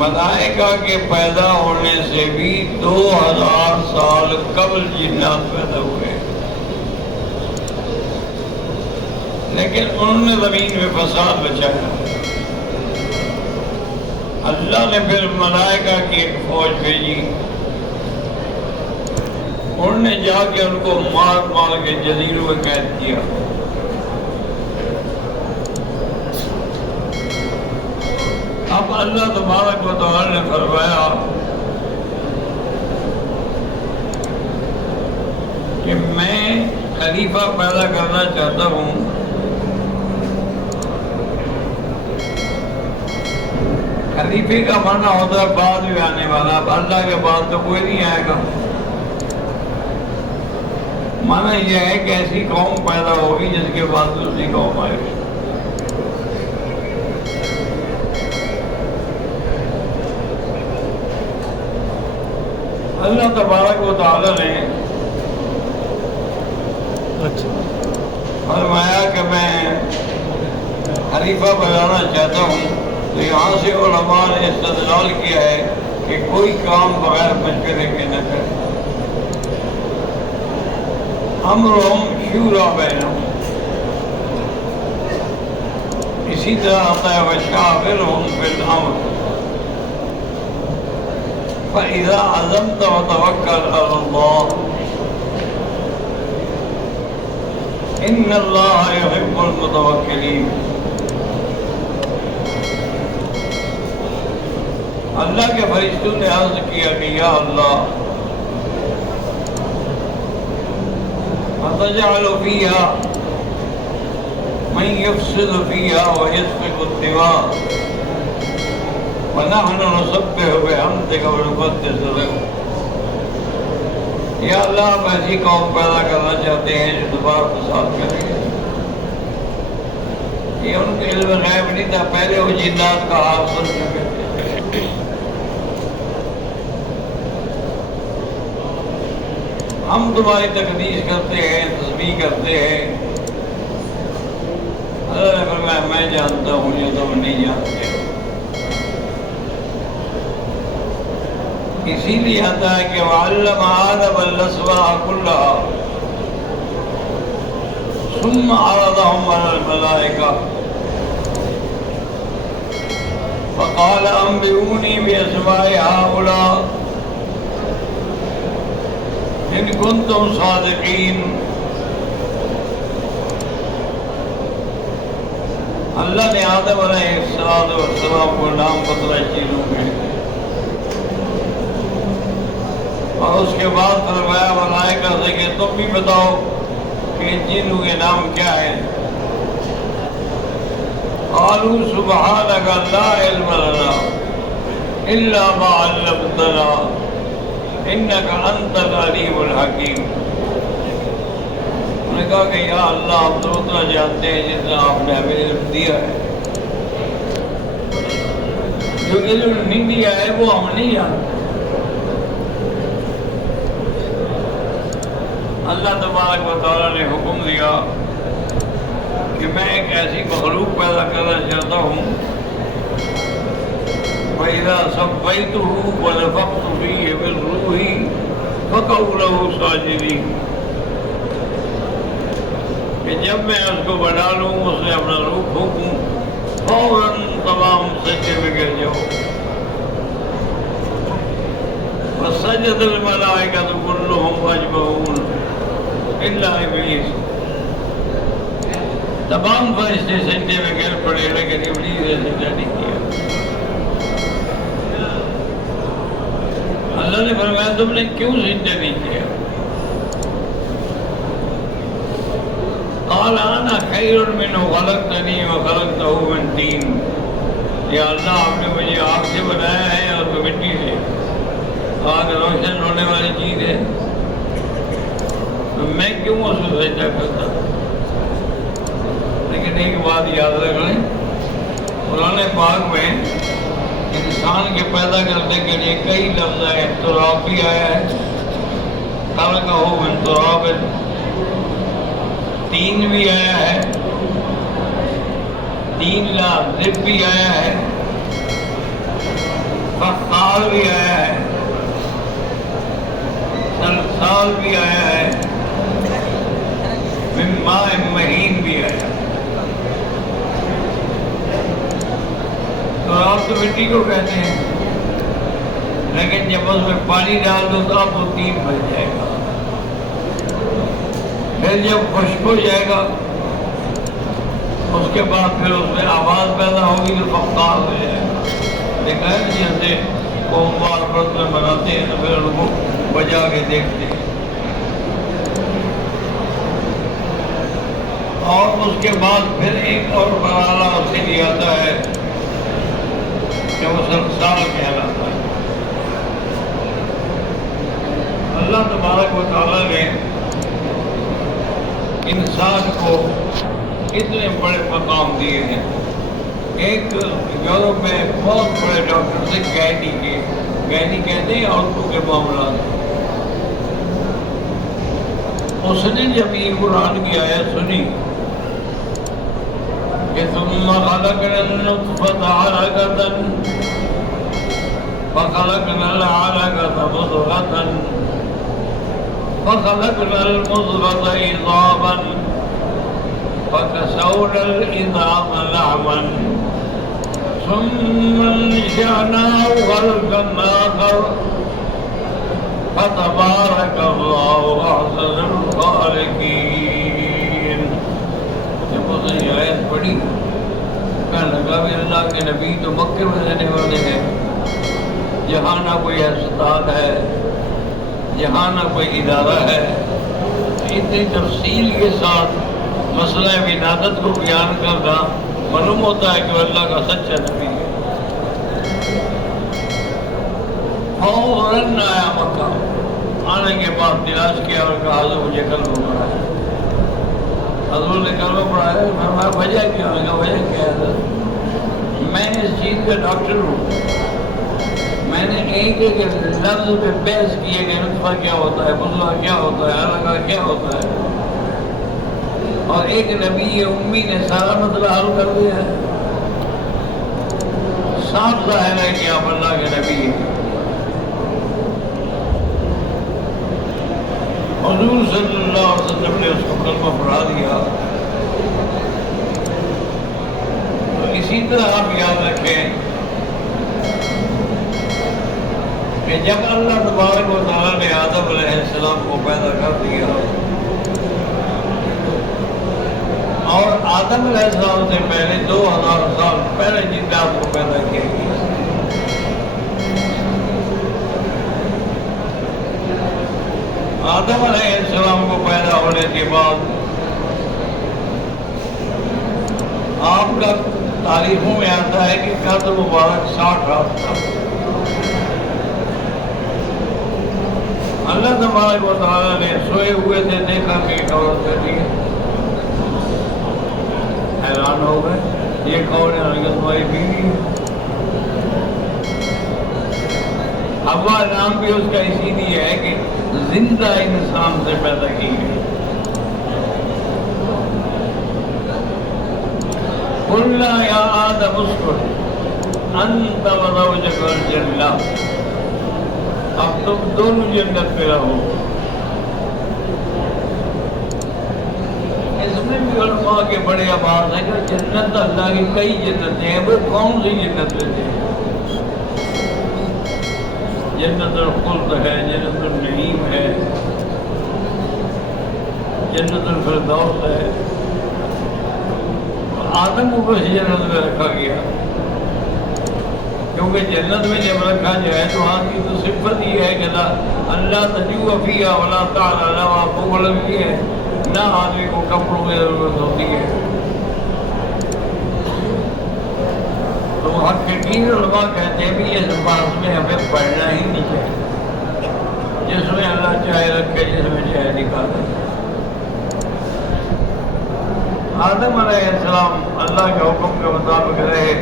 ملائکہ کے پیدا ہونے سے بھی 2000 سال قبل جنات پیدا ہوئے، لیکن انہوں نے زمین میں فساد بچایا۔ اللہ نے پھر ملائکہ کی ایک فوج بھیجی، انہوں نے جا کے ان کو مار مار کے جزیروں میں قید کیا۔ اب اللہ تبارک و تعالی نے فرمایا کہ میں خلیفہ پیدا کرنا چاہتا ہوں، خلیفے کا معنی ہوتا ہے بعد میں آنے والا۔ اب اللہ کے بعد تو کوئی نہیں آئے گا، معنی یہ ہے کہ ایسی قوم پیدا ہوگی جس کے بعد دوسری قوم آئے گی۔ اللہ تبارک و تعالی نے فرمایا کہ میں خلیفہ بنانا چاہتا ہوں، تو یہاں سے علماء نے استدلال کیا ہے کہ کوئی کام بغیر مشورے کے نہ کرے۔ امرہم شورا بینہم، اسی طرح آتا ہے وشاورہم فی الامر فَإِذَا عَزَمْتَ وَتَوَكَّلْ عَلَى اللَّهِ إِنَّ اللَّهَ يُحِبُّ الْمُتَوَكِّلِينَ۔ اللہ کے فرشتوں نے عرض کیا کہ یا اللہ أَتَجْعَلُ فِيهَا مَن يُفْسِدُ فِيهَا وَيَسْفِكُ الدِّمَاءَ وَنَحْنُ نُسَبِّحُ بِحَمْدِكَ وَنُقَدِّسُ لَكَ۔ یا اللہ آپ ایسی قوم پیدا کرنا چاہتے ہیں جو دوبارہ فساد کرے گے۔ یہ ان کے علم غیب نہیں تھا، پہلے وہ جنات کا حال سن چکے تھے۔ ہم تمہاری تقدیس کرتے ہیں، تسبیح کرتے ہیں۔ اللہ نے فرمایا میں جانتا ہوں جو تم نہیں جانتے۔ اسی لیے آتا ہے کہ وَعَلَّمَ آدَمَ الْأَسْمَاءَ كُلَّهَا ثُمَّ عَرَضَهُمْ عَلَى الْمَلَائِكَةِ فَقَالَ أَنبِئُونِي بِأَسْمَاءِ هَؤُلَاءِ إِن كُنتُمْ صَادِقِينَ۔ اللہ نے آدم علیہ السلام کو نام بتلائے چیزوں میں، اور اس کے بعد فرمایا ملائکہ سے کہ تم بھی بتاؤ کہ ان چیزوں کے نام کیا ہیں۔ قالوا سبحانک لا علم لنا الا ما علمتنا انک انت العلیم الحکیم۔ انہوں نے کہا کہ یا اللہ ہم تو اتنا جانتے ہیں جتنا آپ نے ہمیں علم دیا ہے، جو علم نہیں دیا ہے وہ ہم نہیں جانتے۔ اللہ تبارک و تعالی نے حکم دیا کہ میں ایک ایسی مخلوق پیدا کرنا چاہتا ہوں وَإِذَا سَوَّيْتُهُ وَنَفَخْتُ فِيهِ مِن رُّوحِي فَقَعُوا لَهُ سَاجِدِينَ، کہ جب میں اس کو بنا لوں، اس نے اپنا روح پھونکوں، فوراً تمام سجدے میں گر جاؤ۔ فَسَجَدَ الْمَلَائِكَةُ كُلُّهُمْ أَجْمَعُونَ الا ابلیس، تمام فرشتے سجدے میں گر پڑے لیکن ابلیس نے سجدہ نہیں کیا۔ اللہ نے فرمایا تم نے کیوں سجدہ نہیں کیا؟ قال انا خیر منہ خلقتنی وخلقتہ من طین۔ یا اللہ آپ نے مجھے آگ سے بنایا ہے اور تو مٹی سے، آگ روشن ہونے والی چیز ہے، میں کیوں اس کو سجدہ کرتا؟ لیکن ایک بات یاد رکھ لیں، قرآن پاک میں انسان کے پیدا کرنے کے لیے کئی لفظ آئے، تراب بھی آیا ہے، خلقہ من تراب، تین بھی آیا ہے، 3 لاکھ بھی آیا ہے، سلسال بھی آیا ہے، سلسال بھی آیا ہے، من ماء مہین بھی آیا ہے۔ تو آپ تو مٹی کو کہتے ہیں، لیکن جب اس میں پانی ڈال دو تو آپ کو تین بن جائے گا۔ پھر جب خشک ہو جائے گا اس کے بعد پھر اس میں آواز پیدا ہوگی تو فقار ہو جائے گا۔ دیکھا ہے جیسے قوم بار برتن بناتے ہیں تو پھر ان کو بجا کے دیکھتے ہیں، اور اس کے بعد پھر ایک اور مرحلہ اسے لیا جاتا ہے کہ وہ سلسال کہلاتا ہے۔ اللہ تبارک و تعالیٰ نے انسان کو اتنے بڑے مقام دیے ہیں۔ ایک یورپ میں بہت بڑے ڈاکٹر سے گینی کہتے ہیں عورتوں کے معاملات، اس نے جب یہ قرآن کی آیت سنی کہ ثم خلقنا النطفة علقة فخلقنا العلقة مضغة فخلقنا المضغة عظاما فكسونا العظام لحما ثم انشأناه خلقا آخر فتبارك الله أحسن الخالقين۔ جب اس نے یہ آیت پڑھی کہنے لگا بھی اللہ کے نبی تو مکے میں رہنے والے ہیں، جہاں نہ کوئی ہسپتال ہے، جہاں نہ کوئی ادارہ ہے، اتنی تفصیل کے ساتھ مسئلہ ولادت کو بیان کرنا معلوم ہوتا ہے کہ وہ اللہ کا سچا نبی ہے۔ فوراً آیا مکہ، آنے کے بعد تلاش کیا اور کہا حضور مجھے کلمہ پڑھا ہے۔ حضور نے کلمہ پڑھا ہے، میں وجہ کیا ہے؟ وجہ کیا ہے؟ میں اس چیز کا ڈاکٹر ہوں، میں نے ایک ایک لفظ پہ بحث کیے کہ نطفہ کیا ہوتا ہے، مضغہ کیا ہوتا ہے، علقہ کیا ہوتا ہے، اور ایک نبی امی نے سارا مسئلہ حل کر دیا ہے۔ صاف ظاہر ہے کہ آپ اللہ کے نبی ہیں۔ حضور صلی اللہ علیہ وسلم نے اس کو کلمہ پڑھا دیا۔ تو اسی طرح آپ یاد رکھیں کہ جب اللہ تبارک و تعالیٰ نے آدم علیہ السلام کو پیدا کر دیا اور آدم علیہ السلام سے پہلے 2000 سال پہلے جنات کو پیدا کیا گیا، آدم علیہ السلام کو پیدا ہونے کے بعد آپ کا تاریخوں میں آتا ہے کہ قد مبارک 60 ہاتھ تھا۔ اللہ تبارک و تعالیٰ نے سوئے ہوئے تھے، دیکھا کہ ایک عورت بیٹھی ہے، حیران ہو گئے یہ کون ہے؟ تمہاری بیوی ہے۔ حوا نام بھی اس کا اسی لیے ہے کہ زندہ انسان سے پیدا کی گئی۔ قلنا یا آدم اسکن انت وزوجک الجنہ، اب تم دونوں جنت میں رہو۔ اس میں بھی علماء کے بڑے آواز ہیں کہ جنت اللہ کی کئی جنتیں ہیں، وہ کون سی جنت لیتے ہیں؟ جنت الخلد ہے، جنت النعیم ہے، جنت الفردوس ہے۔ آدم کو اس جنت میں رکھا گیا کیونکہ جنت میں جب رکھا جائے تو وہاں کی تو صفت یہ ہے کہ اللہ تجوع فیہا ولا تعالی، نہ وہاں بخل بھی ہے، نہ آدمی کو کپڑوں کی ضرورت ہوتی ہے۔ تو محققین علماء کہتے ہیں کہ اس بات میں ہمیں پڑھنا ہی نہیں چاہیے، جس میں اللہ چاہے رکھے، جس میں چاہے نکالے۔ آدم علیہ السلام اللہ کے حکم کے مطابق رہے۔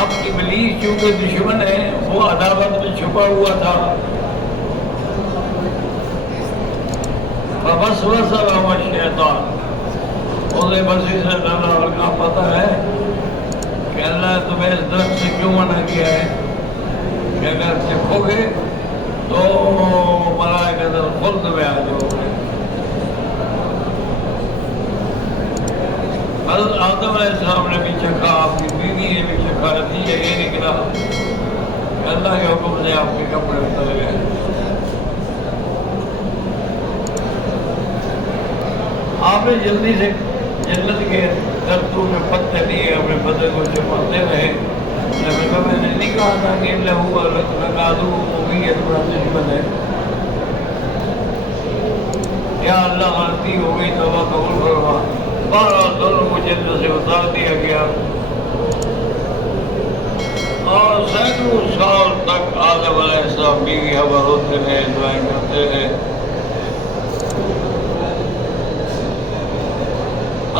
اب ابلیس چونکہ دشمن ہے، وہ عداوت میں چھپا ہوا تھا، فوسوس لہما الشیطان، اسے بس اسے ڈالا اور کہا پتہ ہے کہ اللہ تمہیں اس درخت سے کیوں منع کیا ہے کہ اگر چکھو گے تو ملائکۃ الخلد میں آ جاؤ گے. حضرت آدم علیہ السلام نے بھی چکھا, آپ کی بیوی نے بھی چکھا, نتیجہ یہ نکلا کہ اللہ کے حکم سے آپ کے کپڑے اتر گئے. آپ نے جلدی سے جنت کے درختوں کے پتے لیے اپنے بدن کو چپاتے رہے. میں نے نہیں کہا تھا کہ لہو لگا دوں وہ بھی تمہارا دشمن ہے. یا اللہ غلطی ہو گئی, توبہ قبول فرما. 12 دونوں کو جنت سے اتار دیا گیا اور سینکڑوں سال تک آدم علیہ السلام بیوی حوا ہوتے رہے, دعائیں کرتے رہے.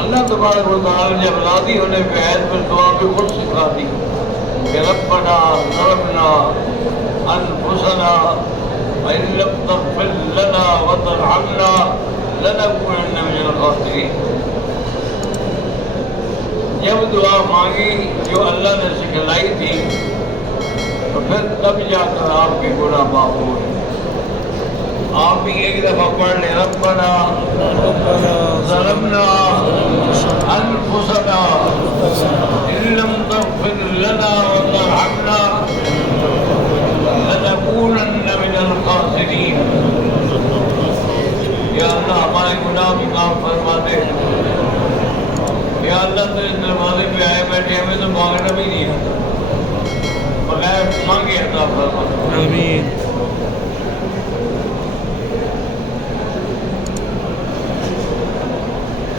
اللہ تبارک و تعالیٰ نے اولادی ہونے پہ عید پر دعا بھی خود سکھا دی کہ ربنا ظلمنا انفسنا وان لم تغفر لنا وترحمنا لنكونن من الخاسرین. جب دعا مانگی جو اللہ نے سکھلائی تھی تو پھر تب جا کر آپ کے گناہ معاف ہوئے. آپ بھی ایک دفعہ پڑھ لیں ربنا ظلمنا انفسنا ان لم تغفر لنا وترحمنا لنكونن من الخاسرین. یا اللہ ہمارے گناہ بھی معاف فرما دے. یا اللہ تو اس دروازے پہ آئے بیٹھے ہمیں تو مانگنا بھی نہیں آتا, بغیر مانگے عطا فرما. آمین.